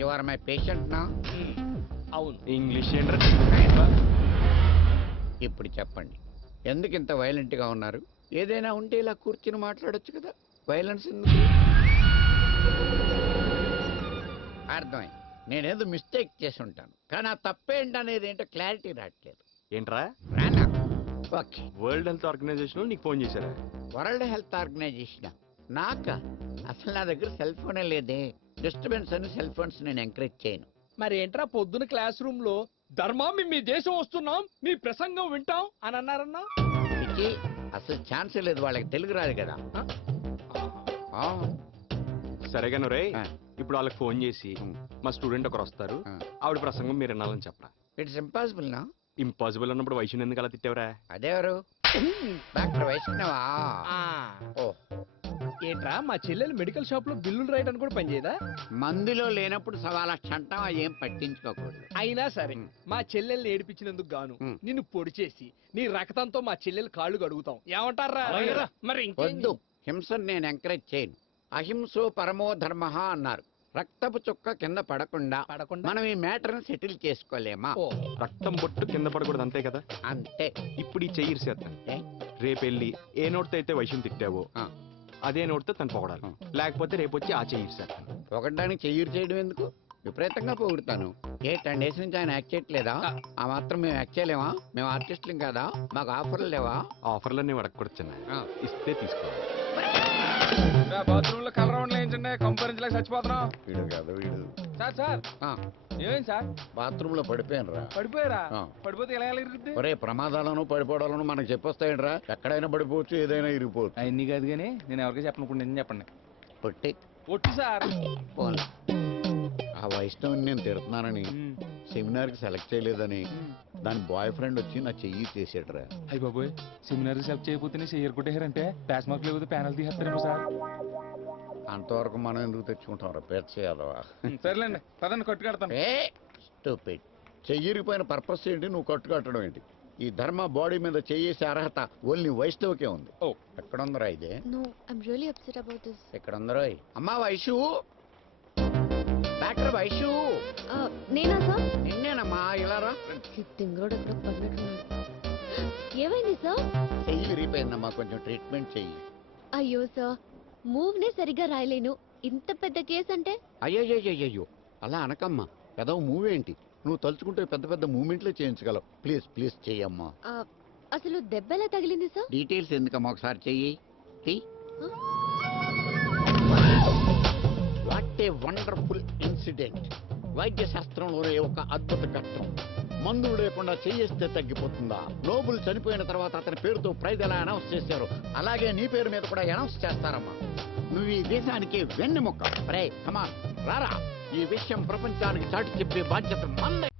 You are my patient నా? అవును. English ఇప్పుడు చెప్పండి, ఎందుకు ఇంత వైలెంట్ గా ఉన్నారు? ఏదైనా ఉంటే ఇలా కూర్చుని మాట్లాడొచ్చు కదా, వైలెన్స్ ఎందుకు? అర్థమైంది, నేనేదో మిస్టేక్ చేసి ఉంటాను, కానీ ఆ తప్పేంటనేది ఏంటో క్లారిటీ రావట్లేదు. ఏంట్రా? రానా? ఓకే. వరల్డ్ హెల్త్ ఆర్గనైజేషన్ నీకు ఫోన్ చేశారా? వరల్డ్ హెల్త్ ఆర్గనైజేషన్ నాకా? అసలు నా దగ్గర సెల్ ఫోనే లేదే. డిస్టర్బెన్స్ అని సెల్ ఫోన్స్ నేను ఎంకరేజ్ చేయను. మరి ఏంట్రా పొద్దున క్లాస్ రూమ్ లో ధర్మం మీ దేశం వస్తున్నాం, మీ ప్రసంగం వింటాం అని అన్నారన్నా? ఇది అసలు ఛాన్సే లేదు, వాళ్ళకి తెలుగు రాదు కదా. సరేగాను రే, ఆ. ఇప్పుడు వాళ్ళకి ఫోన్ చేసి మా స్టూడెంట్ ఒకరు వస్తారు, ఆవిడ ప్రసంగం మీరు వినాలని చెప్పరా. ఇట్స్ ఇంపాసిబుల్ నా. ఇంపాసిబుల్ అన్నప్పుడు వయసు ఎందుకు అలా తిట్టావరా? అదేవరు? డాక్టర్ వైష్ణవా? ఓ, ఏంట్రా మా చెల్లెలు మెడికల్ షాప్ లో బిల్లులు రాయడానికి కూడా పనిచేయదా? మందులో లేనప్పుడు సవాలక్ష అంటాం, అవి ఏం పట్టించుకోకూడదు. అయినా సరే మా చెల్లెల్ని ఏడిపించినందుకు గాను నిన్ను పొడి చేసి నీ రక్తంతో మా చెల్లెలు కాళ్ళు కడుగుతాం, ఏమంటారా? మరి వద్దు, హింసను నేను ఎంకరేజ్ చేయను. అహింసో పరమో ధర్మ అన్నారు. రక్తపు చుక్క కింద పడకుండా మనం ఈ మ్యాటర్ని సెటిల్ చేసుకోలేమా? రక్తం బొట్టు కింద పడకూడదు, అంతే కదా? అంతే. ఇప్పుడు ఈ చెయ్యి చేస్తాను, రేపెళ్ళి ఏ నోటితో అయితే వైశ్యం తిట్టావో అదే నోటితో తను పొగడాలి, లేకపోతే రేపు వచ్చి ఆ చెయ్యి చేస్తాను. ఒకటానికి చెయ్యి చేయడం ఎందుకు? విపరీతంగా పొగుడుతాను. 10 days నుంచి ఆయన యాక్ట్ చేయట్లేదా? ఆ మాత్రం మేము యాక్ట్ చేయలేమా? మేము ఆర్టిస్టులం కాదా? మాకు ఆఫర్లు లేవా? ఆఫర్లన్నీ అడగకూడదు, ఇస్తే తీసుకోవాలి. బాత్రూమ్ లో కలర్ రౌండ్ వేయించండి, కంపరించలేక చచ్చిపోతున్నాం. వీడు కాదు వీడు. సార్ సార్ ఏమైంది సార్? బాత్రూమ్ లో పడిపోయాను రా. పడిపోయారా? పడిపోతే ఎలా ఇరుగుద్ది? ఒరే, ప్రమాదాలను పడిపోవడాలను మనకు చెప్పొస్తాయండి రా. ఎక్కడైనా పడిపోవచ్చు, ఏదైనా ఇరిగిపోవచ్చు. అన్ని కాదు కానీ నేను ఎవరికి చెప్పను, ఇప్పుడు నిజం చెప్పండి. పొట్టి ఒట్టి సార్. పోన్లే. ఆ వైష్ణవుని నేను తిడుతున్నానని, సెమినార్ కి సెలెక్ట్ చేయలేదని దాని బాయ్ ఫ్రెండ్ వచ్చి నా చెయ్యి చేసాడురా. అయ్యి బాబోయ్, సెమినార్ సెలెక్ట్ చేయకపోతేనే చెయ్యరు కొట్టేశారంటే ప్యాస్ మార్క్ లేకపోతే ప్యానల్ తీసేస్తారేమో సార్. అంతవరకు మనం ఎందుకు తెచ్చుకుంటాం రా, పేరు చేయాలవా? సర్లేండి, పదండి కొట్టు కడతాను. స్టూపిడ్. చెయ్యిరిపోయిన పర్పస్ ఏంటి, నువ్వు కట్టు కట్టడం ఏంటి? ఈ ధర్మ బాడీ మీద చేసే అర్హత ఓన్లీ వైష్ణవ్కే ఉంది. ఓ, ఎక్కడుందరా ఇదే? No, I'm really upset about this. ఎక్కడుందరో? అమ్మా వైషు, డాక్టర్ వైషు. నేనా సార్? నిన్నేనమ్మా, ఇలా రా. తింగరోడు ఎక్కడ పడినట్టున్నాడు. ఏమైంది సార్? చెయ్యి విరిగిపోయిందమ్మా, కొంచెం ట్రీట్మెంట్ చెయ్యి. అయ్యో సార్, మూవ్ నే సరిగా రాయలేను, ఇంత పెద్ద కేసు అంటే? అయ్యో అలా అనకమ్మా, ఏదో మూవ్ ఏంటి? నువ్వు తలుచుకుంటే పెద్ద పెద్ద మూమెంట్లే చేయించగలవు. Please please చెయ్యమ్మా. అసలు దెబ్బ ఎలా తగిలింది సార్? డీటెయిల్స్ ఎందుకమ్మా, ఒకసారి చెయ్యి. What a wonderful incident. వైద్య శాస్త్రంలోనే ఒక అద్భుత ఘట్టం. మందులు లేకుండా చేయిస్తే తగ్గిపోతుందా? నోబుల్ చనిపోయిన తర్వాత అతని పేరుతో ప్రైజ్ ఎలా అనౌన్స్ చేశారు, అలాగే నీ పేరు మీద కూడా అనౌన్స్ చేస్తారమ్మా. నువ్వు ఈ దేశానికి వెన్నెముక్క. రే కమాన్ రారా, ఈ విషయం ప్రపంచానికి చాటి చెప్పే బాధ్యత మందే.